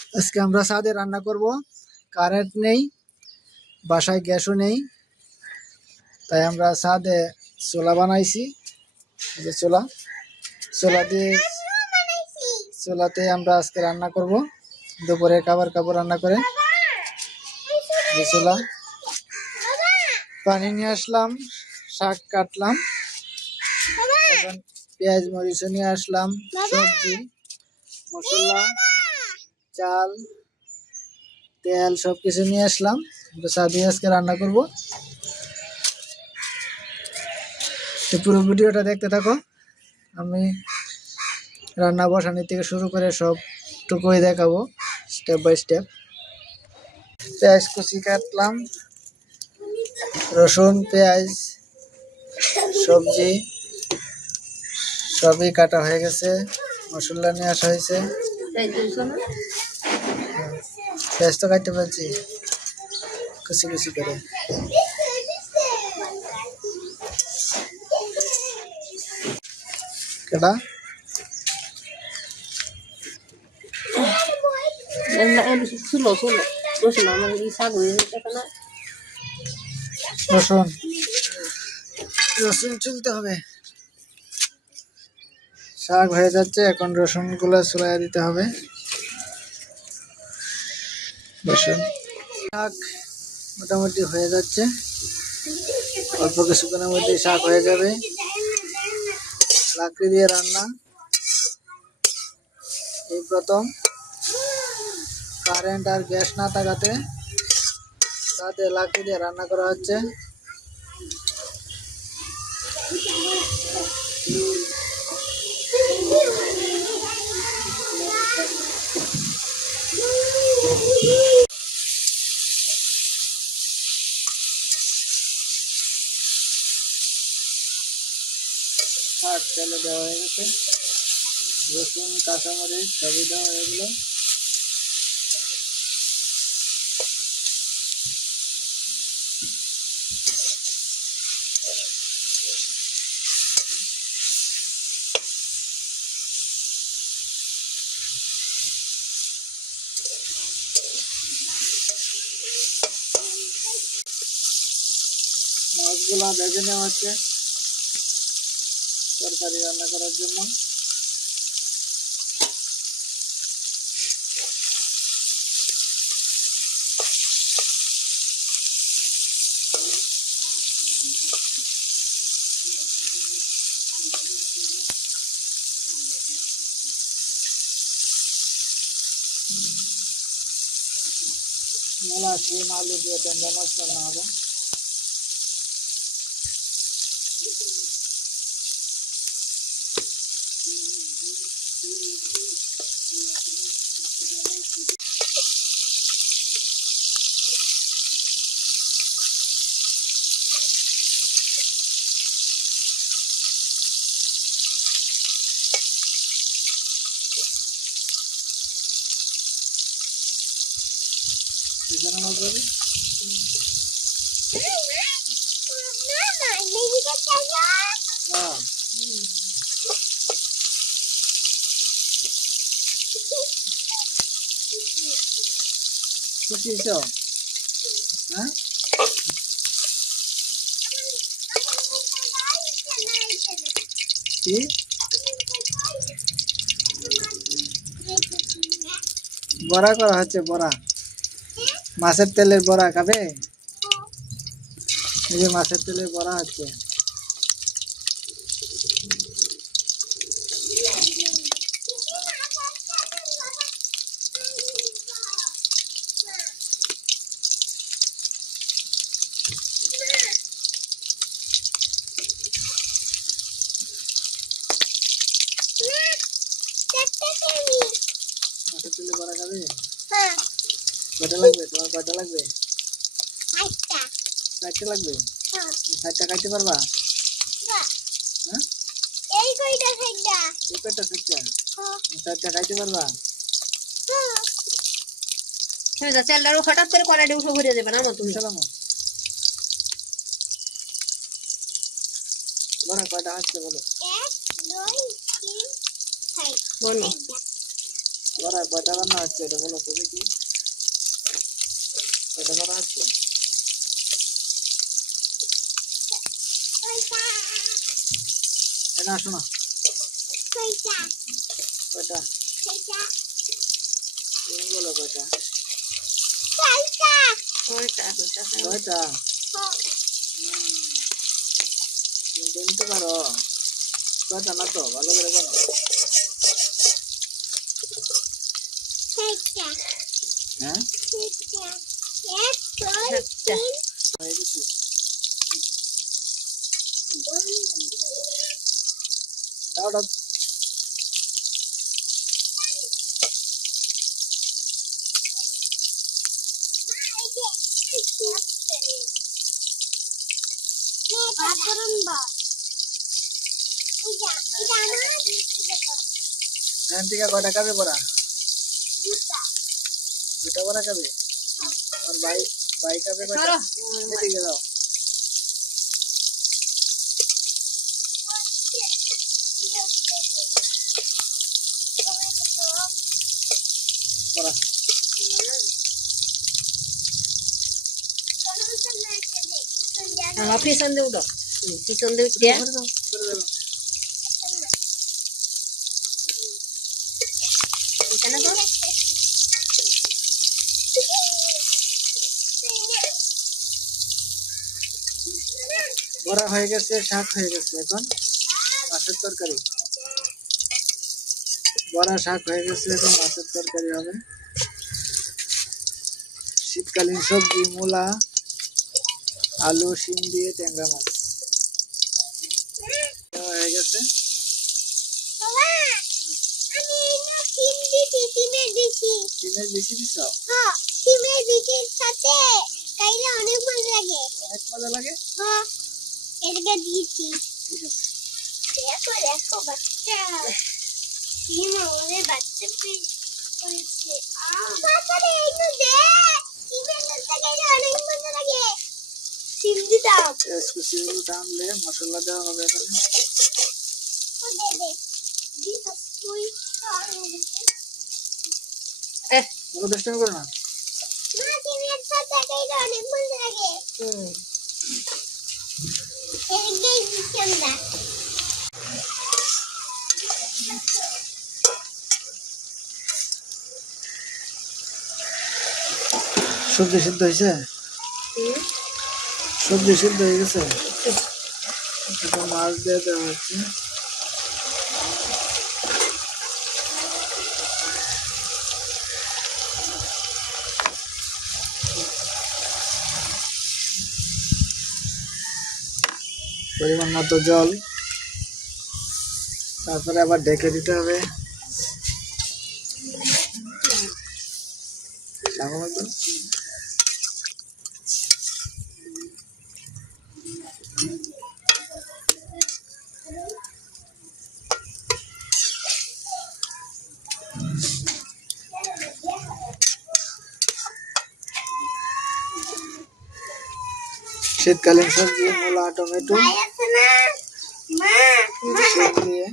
আজকে আমরা ছাদে রান্না করব। কারেন্ট নেই, বাসায় গ্যাসও নেই, তাই আমরা ছাদে চুলা বানাইছি। যে চুলাতে আমরা আজকে রান্না করব। দুপুরে খাবার রান্না করে যে চুলা। পানি নিয়ে আসলাম, শাক কাটলাম, এখন পেঁয়াজ মরিচ নিয়ে আসলাম, সবজি মশলা চাল তেল সবকিছু নিয়ে আসলাম। ছাদে আজকে রান্না করব। তো পুরো ভিডিওটা দেখতে থাকো। আমি রান্না বসানো থেকে শুরু করে সবটুকুই দেখাবো স্টেপ বাই স্টেপ। পেঁয়াজ কুচি কাটলাম, রসুন পেঁয়াজ সবজি সবই কাটা হয়ে গেছে। মশলা নিয়ে আসা হয়েছে। পেঁয়াজ তো কাটতে পারছি কুচি কুচি করে। কেডা রসুন রসুন চুলতে হবে। শাক হয়ে যাচ্ছে, এখন রসুন গুলা চুলাইয়া দিতে হবে। রসুন শাক মোটামুটি হয়ে যাচ্ছে, অল্প কিছুক্ষণের মধ্যে শাক হয়ে যাবে। লাকড়ি দিয়ে রান্না, এই প্রথম। কারেন্ট আর গ্যাস না থাকাতে তাতে লাকড়ি দিয়ে রান্না করা হচ্ছে। শাক তেলে দেওয়া হয়ে গেছে, রসুন কাঁচামরিচ সবই দেওয়া হয়ে গেল। মাছগুলা ভেজে নেওয়া হচ্ছে তরকারি রান্না করার জন্য। মূলা শিম আলু দিয়ে ট্যাংরা মাছ রান্না হবে। হ্যাঁ কি বড়া করা হচ্ছে? বড়া, মাছের তেলের বড়া খাবে? এই যে মাছের তেলের বড়া হচ্ছে। মাছের তেলের বড়া খাবে? কয়টা লাগবে তোমার? কয়টা লাগবে? 4টা লাগবে। 4টা খাইতে পারবা? হ্যাঁ এই কয়টা 4টা খাইতে পারবা? হঠাৎ করে কড়াইটা উঠে ভরে দেবে না তুমি। বড়া কয়টা আসছে বলো? 1 2 3 4 বলো। বড়া কয়টা রান্না হচ্ছে এটা বলো তো দেখি। কয়টা করা হচ্ছে? এটা আসো না। কয়টা? তুমি বলো কয়টা? কয়টা? তুমি বলতে পারো? কয়টা না তো ভালো করে বলো। হ্যাঁ হয়ে গেছে। দাও দাও। এখান থেকে কয়টা খাবে বড়া? দুটা বড়া খাবে। আর ভাই ভাই খাবে কয়টা? এদিকে দাও। বড়া পিছন দেব তো পিছন দেব কে করে দাও করে দাও। কেন তো বড়া হয়ে গেছে, শাক হয়ে গেছে, এখন মাছের তরকারি। বড়া শাক হয়ে গেছে, এখন মাছের তরকারি হবে। শীতকালীন সবজি মূলা আলু শিম দিয়ে ট্যাংরা মাছ হয়ে গেছে। ডিমের বেশি দিছ? অনেক মজা লাগে। ঠিক আছে। সিমগুলো টানলে মশলা দেওয়া হবে এখানে। ওগুলো দুষ্টামি করো না। সবজি সিদ্ধ হয়েছে? সবজি সিদ্ধ হয়ে গেছে। মাছ দিয়ে দেওয়া হচ্ছে। পরিমাণ মতো জল, তারপরে আবার ঢেকে দিতে হবে। শীতকালীন সবজি মূলা টমেটো দিয়ে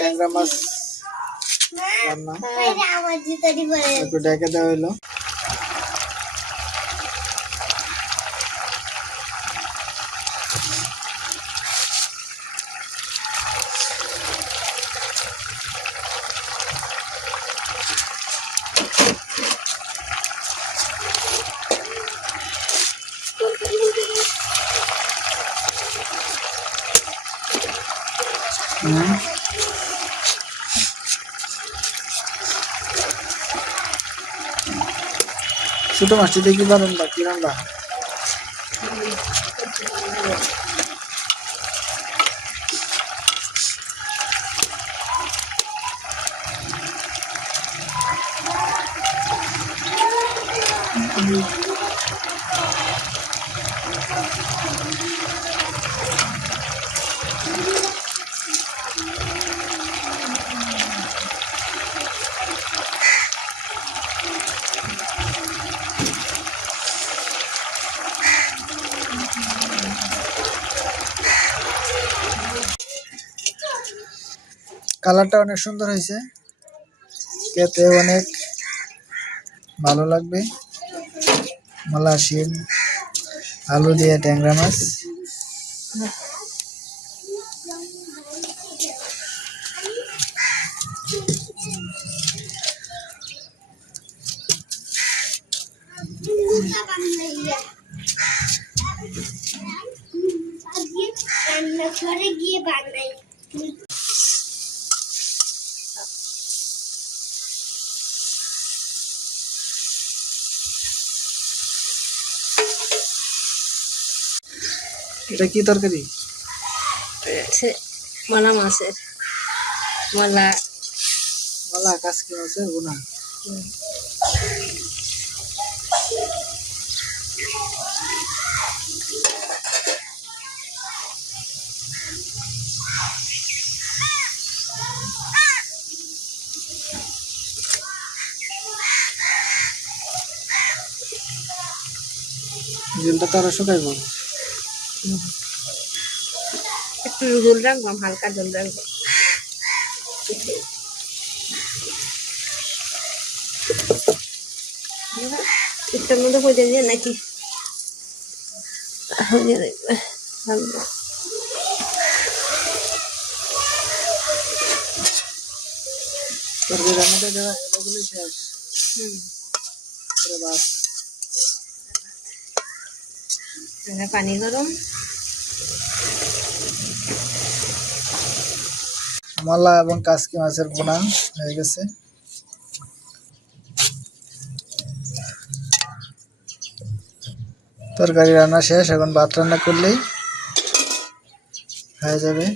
ট্যাংরা মাছ রান্না একটু ঢেকে দেওয়া হইলো। ছোট মাছটি দেখি পারেন বা কি রান্না। কালারটা অনেক সুন্দর হয়েছে। খেতে অনেক ভালো লাগবে। মলা শিম, আলু দিয়ে ট্যাংরা মাছ। এটা কি তরকারি? মলা মাছের মলা মলা কাসকি মাছের বোনা। ঝোলটা তো আরো শুকাইব। একটু ঝোল রাখবো, হালকা ঝোল রাখবো। একটার মধ্যে হয়ে যাবে নাকি হয়ে যাবে। তরকারি রান্নাটা দেওয়া এগুলো শেষ। বাস পানি গরম। মলা এবং কাসকি মাছের বোনা হয়ে গেছে। তরকারি রান্না শেষ, এখন ভাত রান্না করলেই হয়ে যাবে।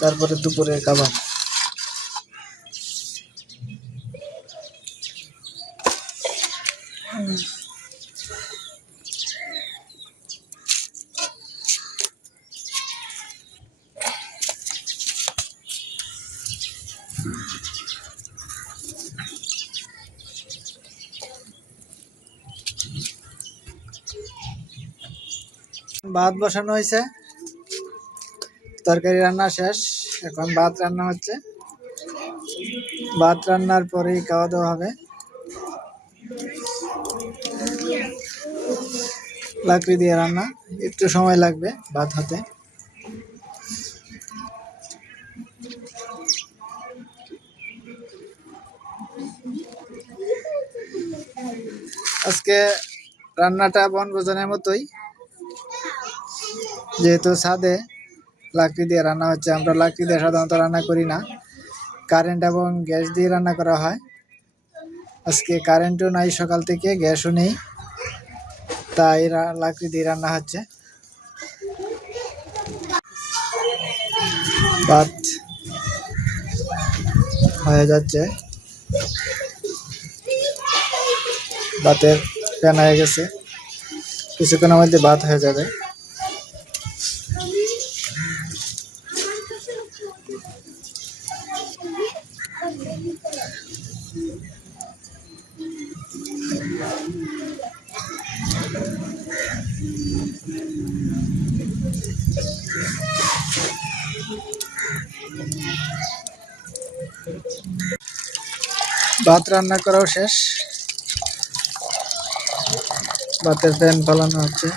তারপরে দুপুরে খাবার। ভাত বসানো হয়েছে, তরকারি রান্না শেষ, এখন ভাত রান্না হচ্ছে। ভাত রান্নার পরেই খাওয়া দাওয়া হবে। লাকড়ি দিয়ে রান্না, একটু সময় লাগবে ভাত হতে। আজকে রান্নাটা বনভোজনের মতোই, যেহেতু ছাদে লাকড়ি দিয়ে রান্না হচ্ছে। আমরা লাকড়ি দিয়ে সাধারণত রান্না করি না, কারেন্ট এবং গ্যাস দিয়ে রান্না করা হয়। আজকে কারেন্টও নাই, সকাল থেকে গ্যাসও নেই, তাই লাকড়ি দিয়ে রান্না হচ্ছে। ভাত হয়ে যাচ্ছে, ভাতের প্যান হয়ে গেছে, কিছুক্ষণের মধ্যে ভাত হয়ে যাবে। ভাত রান্না করাও শেষ, ভাতের প্যান পালানো হচ্ছে।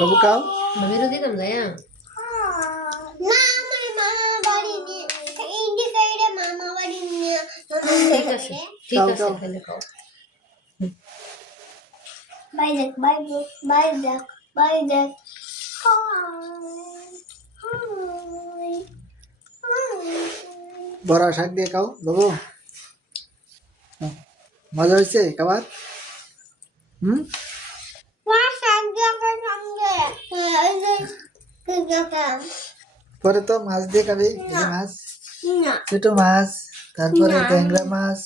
বাবু খাও। দিতাম যাই ঠিক আছে, ঠিক খাও, আছে, খাও। তাহলে খাও। বড়া শাক দিয়ে খাও বাবু। মজা হয়েছে খাবার? হুম, পরে তো মাছ দিয়ে খাবি। ইলিশ মাছ, ছোট মাছ, তারপরে ট্যাংরা মাছ।